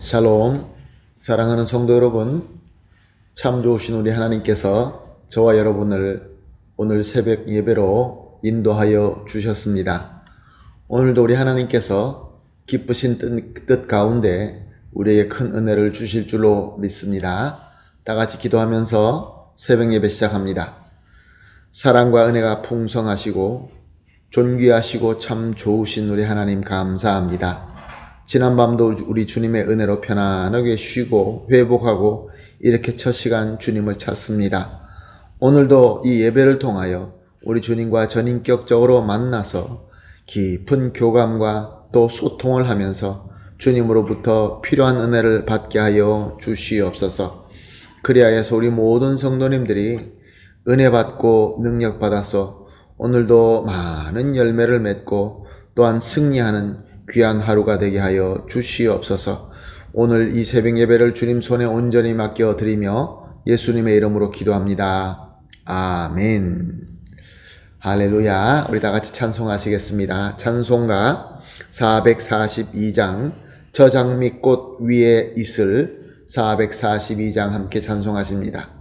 샬롬, 사랑하는 성도 여러분, 참 좋으신 우리 하나님께서 저와 여러분을 오늘 새벽 예배로 인도하여 주셨습니다. 오늘도 우리 하나님께서 기쁘신 뜻 가운데 우리에게 큰 은혜를 주실 줄로 믿습니다. 다 같이 기도하면서 새벽 예배 시작합니다. 사랑과 은혜가 풍성하시고 존귀하시고 참 좋으신 우리 하나님 감사합니다. 지난밤도 우리 주님의 은혜로 편안하게 쉬고 회복하고 이렇게 첫 시간 주님을 찾습니다. 오늘도 이 예배를 통하여 우리 주님과 전인격적으로 만나서 깊은 교감과 또 소통을 하면서 주님으로부터 필요한 은혜를 받게 하여 주시옵소서. 그리하여서 우리 모든 성도님들이 은혜 받고 능력 받아서 오늘도 많은 열매를 맺고 또한 승리하는 귀한 하루가 되게 하여 주시옵소서. 오늘 이 새벽 예배를 주님 손에 온전히 맡겨 드리며 예수님의 이름으로 기도합니다. 아멘. 할렐루야. 우리 다 같이 찬송하시겠습니다. 찬송가 442장 저장미꽃 위에 있을 442장 함께 찬송하십니다.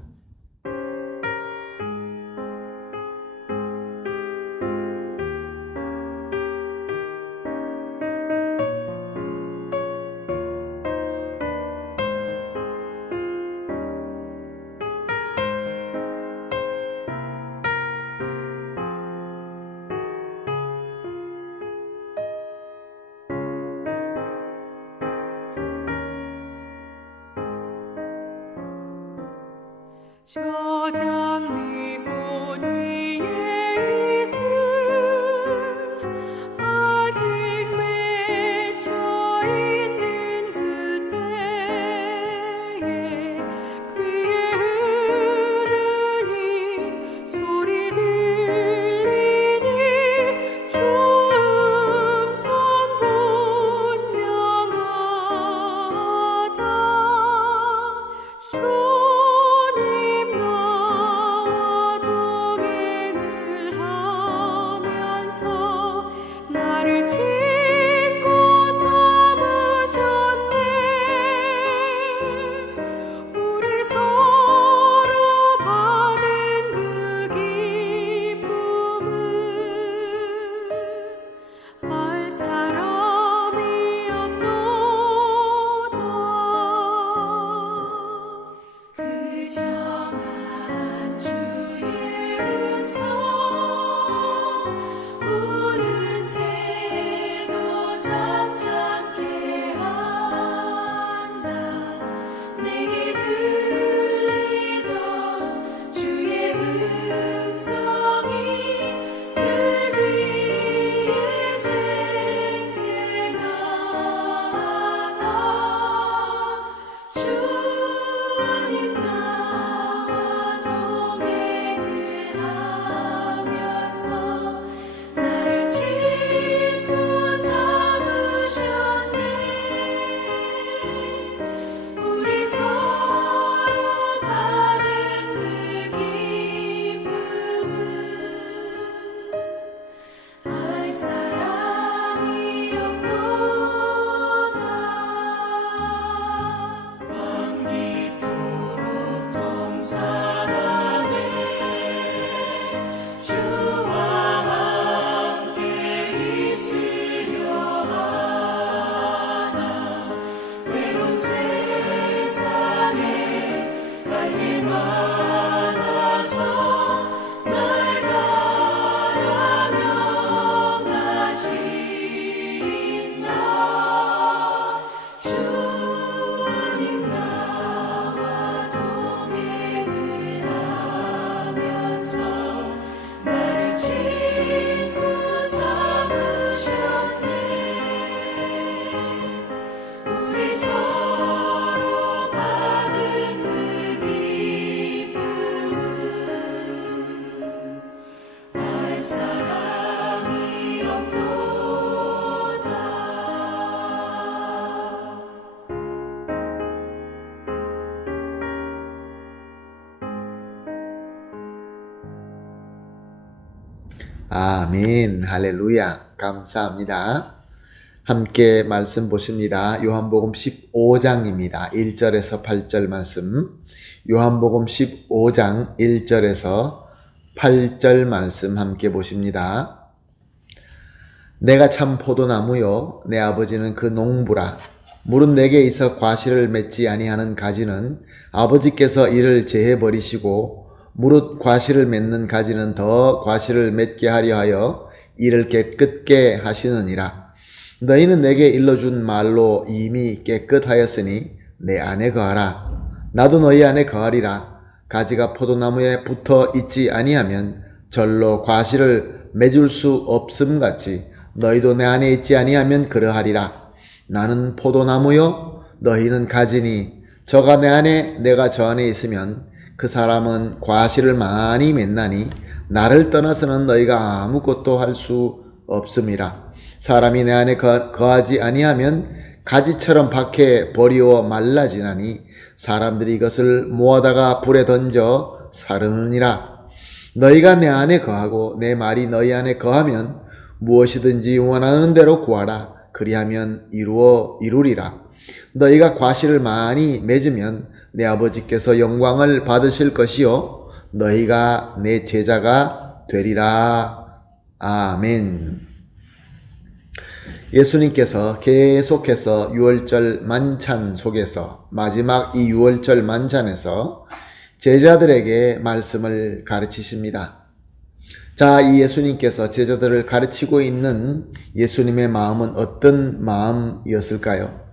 저장미꽃 위에 있음 아직 맺혀 있는 그때에 귀에 흐르니 소리 들리니 주 음성 분명하다. 주님 나와 동행을 하면서 나를 친구 삼으셨네. 우리 서로 받은 그 기쁨은 알 사람이 없도다. 그 정한 주의 음성 우는 새도 잠잠케 한다. 내게 들리던 주의 음성이 늘 위에 쟁쟁하다. 주님 나와 동행을 하면서 나를 친구 삼으셨네. 우리 서로 받은 그 기쁨은 알 사람이 없도다. 밤 깊도록 동산하네. 주와 함께 있으려 하나. 외로운 세상에 갈 일 많아서 날 가라 명하시나. 주님 나와 동행을 하면서 나를 친구 삼으셨네. 우리 서로 받은 그 기쁨은 알 사람이 없도다. 아멘. 할렐루야. 감사합니다. 함께 말씀 보십니다. 요한복음 15장입니다. 1절에서 8절 말씀. 요한복음 15장 1절에서 8절 말씀 함께 보십니다. 내가 참 포도나무요 내 아버지는 그 농부라. 무릇 내게 있어 과실을 맺지 아니하는 가지는 아버지께서 이를 제해 버리시고 무릇 과실을 맺는 가지는 더 과실을 맺게 하려 하여 이를 깨끗게 하시느니라. 너희는 내게 일러준 말로 이미 깨끗하였으니 내 안에 거하라. 나도 너희 안에 거하리라. 가지가 포도나무에 붙어 있지 아니하면 절로 과실을 맺을 수 없음같이 너희도 내 안에 있지 아니하면 그러하리라. 나는 포도나무요 너희는 가지니 저가 내 안에 내가 저 안에 있으면 그 사람은 과실을 많이 맺나니 나를 떠나서는 너희가 아무것도 할 수 없음이라. 사람이 내 안에 거하지 아니하면 가지처럼 밖에 버리워 말라지나니 사람들이 이것을 모아다가 불에 던져 사르느니라. 너희가 내 안에 거하고 내 말이 너희 안에 거하면 무엇이든지 원하는 대로 구하라. 그리하면 이루리라. 너희가 과실을 많이 맺으면 내 아버지께서 영광을 받으실 것이요 너희가 내 제자가 되리라. 아멘. 예수님께서 계속해서 유월절 만찬 속에서 마지막 이 유월절 만찬에서 제자들에게 말씀을 가르치십니다. 자, 이 예수님께서 제자들을 가르치고 있는 예수님의 마음은 어떤 마음이었을까요?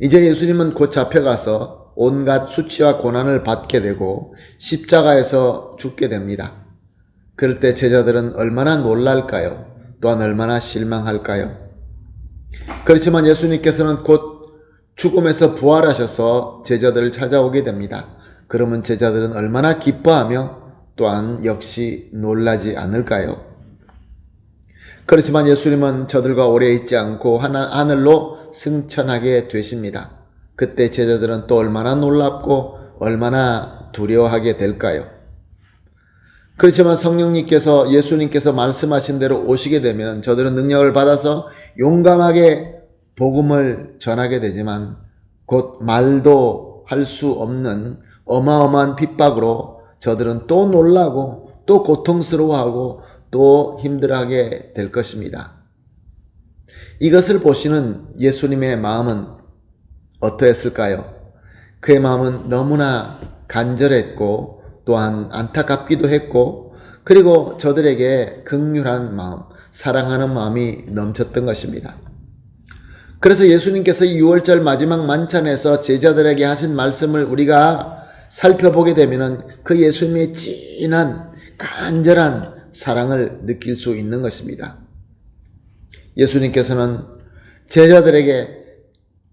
이제 예수님은 곧 잡혀가서 온갖 수치와 고난을 받게 되고 십자가에서 죽게 됩니다. 그럴 때 제자들은 얼마나 놀랄까요? 또한 얼마나 실망할까요? 그렇지만 예수님께서는 곧 죽음에서 부활하셔서 제자들을 찾아오게 됩니다. 그러면 제자들은 얼마나 기뻐하며 또한 역시 놀라지 않을까요? 그렇지만 예수님은 저들과 오래 있지 않고 하늘로 승천하게 되십니다. 그때 제자들은 또 얼마나 놀랍고 얼마나 두려워하게 될까요? 그렇지만 성령님께서 예수님께서 말씀하신 대로 오시게 되면 저들은 능력을 받아서 용감하게 복음을 전하게 되지만 곧 말도 할 수 없는 어마어마한 핍박으로 저들은 또 놀라고 또 고통스러워하고 또 힘들어하게 될 것입니다. 이것을 보시는 예수님의 마음은 어떠했을까요? 그의 마음은 너무나 간절했고 또한 안타깝기도 했고 그리고 저들에게 긍휼한 마음, 사랑하는 마음이 넘쳤던 것입니다. 그래서 예수님께서 이 유월절 마지막 만찬에서 제자들에게 하신 말씀을 우리가 살펴보게 되면 그 예수님의 진한 간절한 사랑을 느낄 수 있는 것입니다. 예수님께서는 제자들에게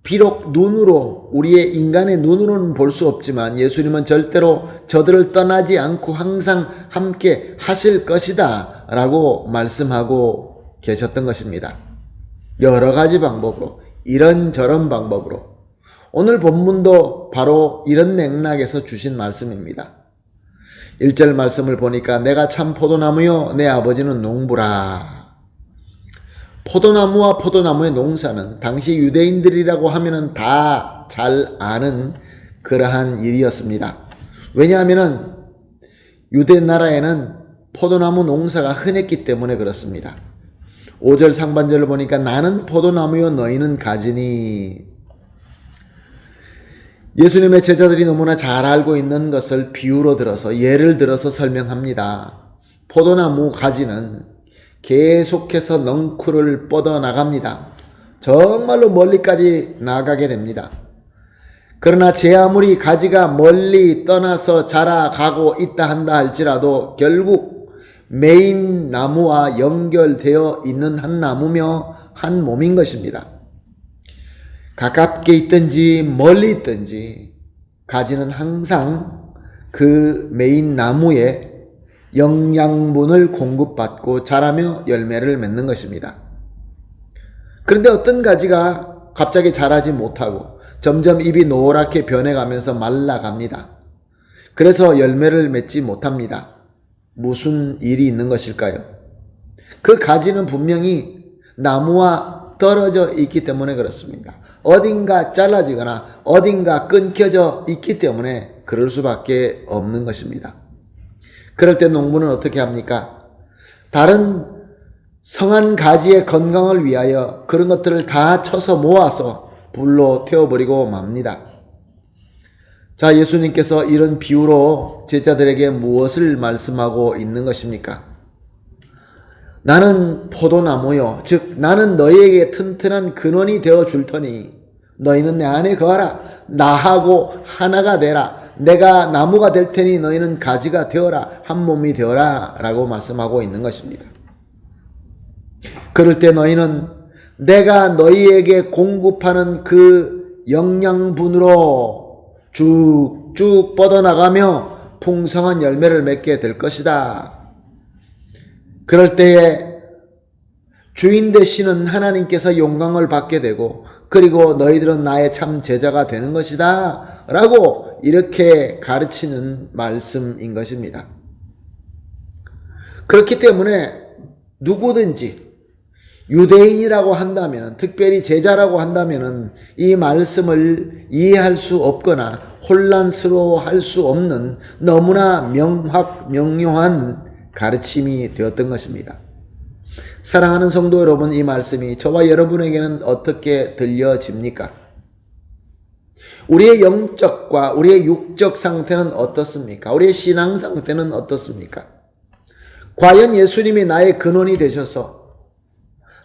비록 눈으로 우리의 인간의 눈으로는 볼 수 없지만 예수님은 절대로 저들을 떠나지 않고 항상 함께 하실 것이다 라고 말씀하고 계셨던 것입니다. 여러 가지 방법으로 이런저런 방법으로 오늘 본문도 바로 이런 맥락에서 주신 말씀입니다. 1절 말씀을 보니까 내가 참 포도나무요 내 아버지는 농부라. 포도나무와 포도나무의 농사는 당시 유대인들이라고 하면은 다 잘 아는 그러한 일이었습니다. 왜냐하면은 유대 나라에는 포도나무 농사가 흔했기 때문에 그렇습니다. 5절 상반절을 보니까 나는 포도나무요 너희는 가지니. 예수님의 제자들이 너무나 잘 알고 있는 것을 비유로 들어서 예를 들어서 설명합니다. 포도나무 가지는 계속해서 넝쿨을 뻗어나갑니다. 정말로 멀리까지 나가게 됩니다. 그러나 제 아무리 가지가 멀리 떠나서 자라가고 있다 한다 할지라도 결국 메인 나무와 연결되어 있는 한 나무며 한 몸인 것입니다. 가깝게 있든지 멀리 있든지 가지는 항상 그 메인 나무에 영양분을 공급받고 자라며 열매를 맺는 것입니다. 그런데 어떤 가지가 갑자기 자라지 못하고 점점 잎이 노랗게 변해가면서 말라갑니다. 그래서 열매를 맺지 못합니다. 무슨 일이 있는 것일까요? 그 가지는 분명히 나무와 떨어져 있기 때문에 그렇습니다. 어딘가 잘라지거나 어딘가 끊겨져 있기 때문에 그럴 수밖에 없는 것입니다. 그럴 때 농부는 어떻게 합니까? 다른 성한 가지의 건강을 위하여 그런 것들을 다 쳐서 모아서 불로 태워버리고 맙니다. 자, 예수님께서 이런 비유로 제자들에게 무엇을 말씀하고 있는 것입니까? 나는 포도나무요, 즉 나는 너희에게 튼튼한 근원이 되어 줄 터니 너희는 내 안에 거하라. 나하고 하나가 되라. 내가 나무가 될 테니 너희는 가지가 되어라. 한 몸이 되어라 라고 말씀하고 있는 것입니다. 그럴 때 너희는 내가 너희에게 공급하는 그 영양분으로 쭉쭉 뻗어나가며 풍성한 열매를 맺게 될 것이다. 그럴 때에 주인 되시는 하나님께서 영광을 받게 되고 그리고 너희들은 나의 참 제자가 되는 것이다 라고 이렇게 가르치는 말씀인 것입니다. 그렇기 때문에 누구든지 유대인이라고 한다면, 특별히 제자라고 한다면 이 말씀을 이해할 수 없거나 혼란스러워할 수 없는 너무나 명료한 가르침이 되었던 것입니다. 사랑하는 성도 여러분, 이 말씀이 저와 여러분에게는 어떻게 들려집니까? 우리의 영적과 우리의 육적 상태는 어떻습니까? 우리의 신앙 상태는 어떻습니까? 과연 예수님이 나의 근원이 되셔서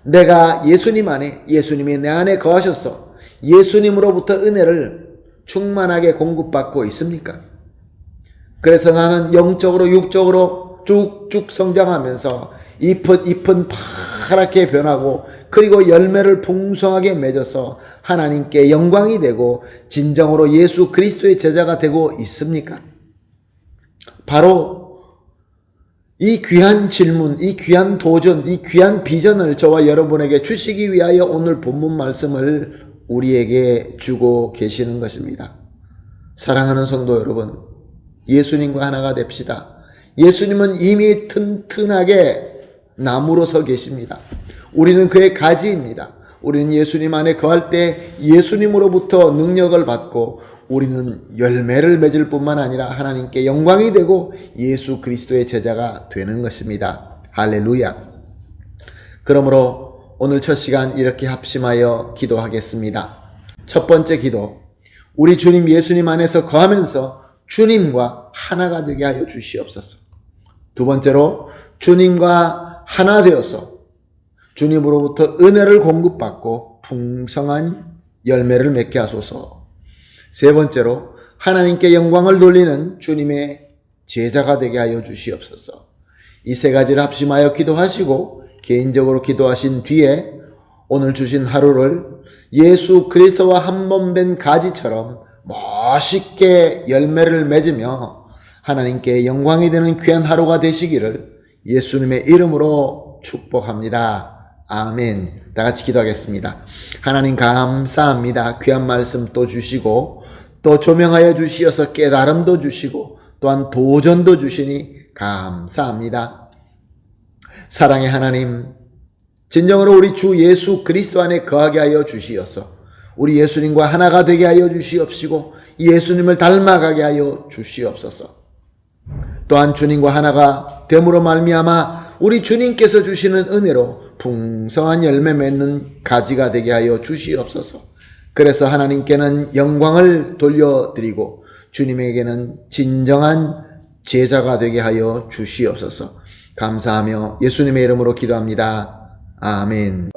내가 예수님 안에, 예수님이 내 안에 거하셔서 예수님으로부터 은혜를 충만하게 공급받고 있습니까? 그래서 나는 영적으로 육적으로 쭉쭉 성장하면서 잎은 파랗게 변하고 그리고 열매를 풍성하게 맺어서 하나님께 영광이 되고 진정으로 예수 그리스도의 제자가 되고 있습니까? 바로 이 귀한 질문, 이 귀한 도전, 이 귀한 비전을 저와 여러분에게 주시기 위하여 오늘 본문 말씀을 우리에게 주고 계시는 것입니다. 사랑하는 성도 여러분, 예수님과 하나가 됩시다. 예수님은 이미 튼튼하게 나무로 서 계십니다. 우리는 그의 가지입니다. 우리는 예수님 안에 거할 때 예수님으로부터 능력을 받고 우리는 열매를 맺을 뿐만 아니라 하나님께 영광이 되고 예수 그리스도의 제자가 되는 것입니다. 할렐루야. 그러므로 오늘 첫 시간 이렇게 합심하여 기도하겠습니다. 첫 번째 기도, 우리 주님 예수님 안에서 거하면서 주님과 하나가 되게 하여 주시옵소서. 두 번째로 주님과 하나 되어서 주님으로부터 은혜를 공급받고 풍성한 열매를 맺게 하소서. 세 번째로 하나님께 영광을 돌리는 주님의 제자가 되게 하여 주시옵소서. 이 세 가지를 합심하여 기도하시고 개인적으로 기도하신 뒤에 오늘 주신 하루를 예수 그리스도와 한 몸 된 가지처럼 멋있게 열매를 맺으며 하나님께 영광이 되는 귀한 하루가 되시기를 예수님의 이름으로 축복합니다. 아멘. 다 같이 기도하겠습니다. 하나님 감사합니다. 귀한 말씀 또 주시고 또 조명하여 주시어서 깨달음도 주시고 또한 도전도 주시니 감사합니다. 사랑의 하나님, 진정으로 우리 주 예수 그리스도 안에 거하게 하여 주시어서 우리 예수님과 하나가 되게 하여 주시옵시고 예수님을 닮아가게 하여 주시옵소서. 또한 주님과 하나가 됨으로 말미암아 우리 주님께서 주시는 은혜로 풍성한 열매 맺는 가지가 되게 하여 주시옵소서. 그래서 하나님께는 영광을 돌려드리고 주님에게는 진정한 제자가 되게 하여 주시옵소서. 감사하며 예수님의 이름으로 기도합니다. 아멘.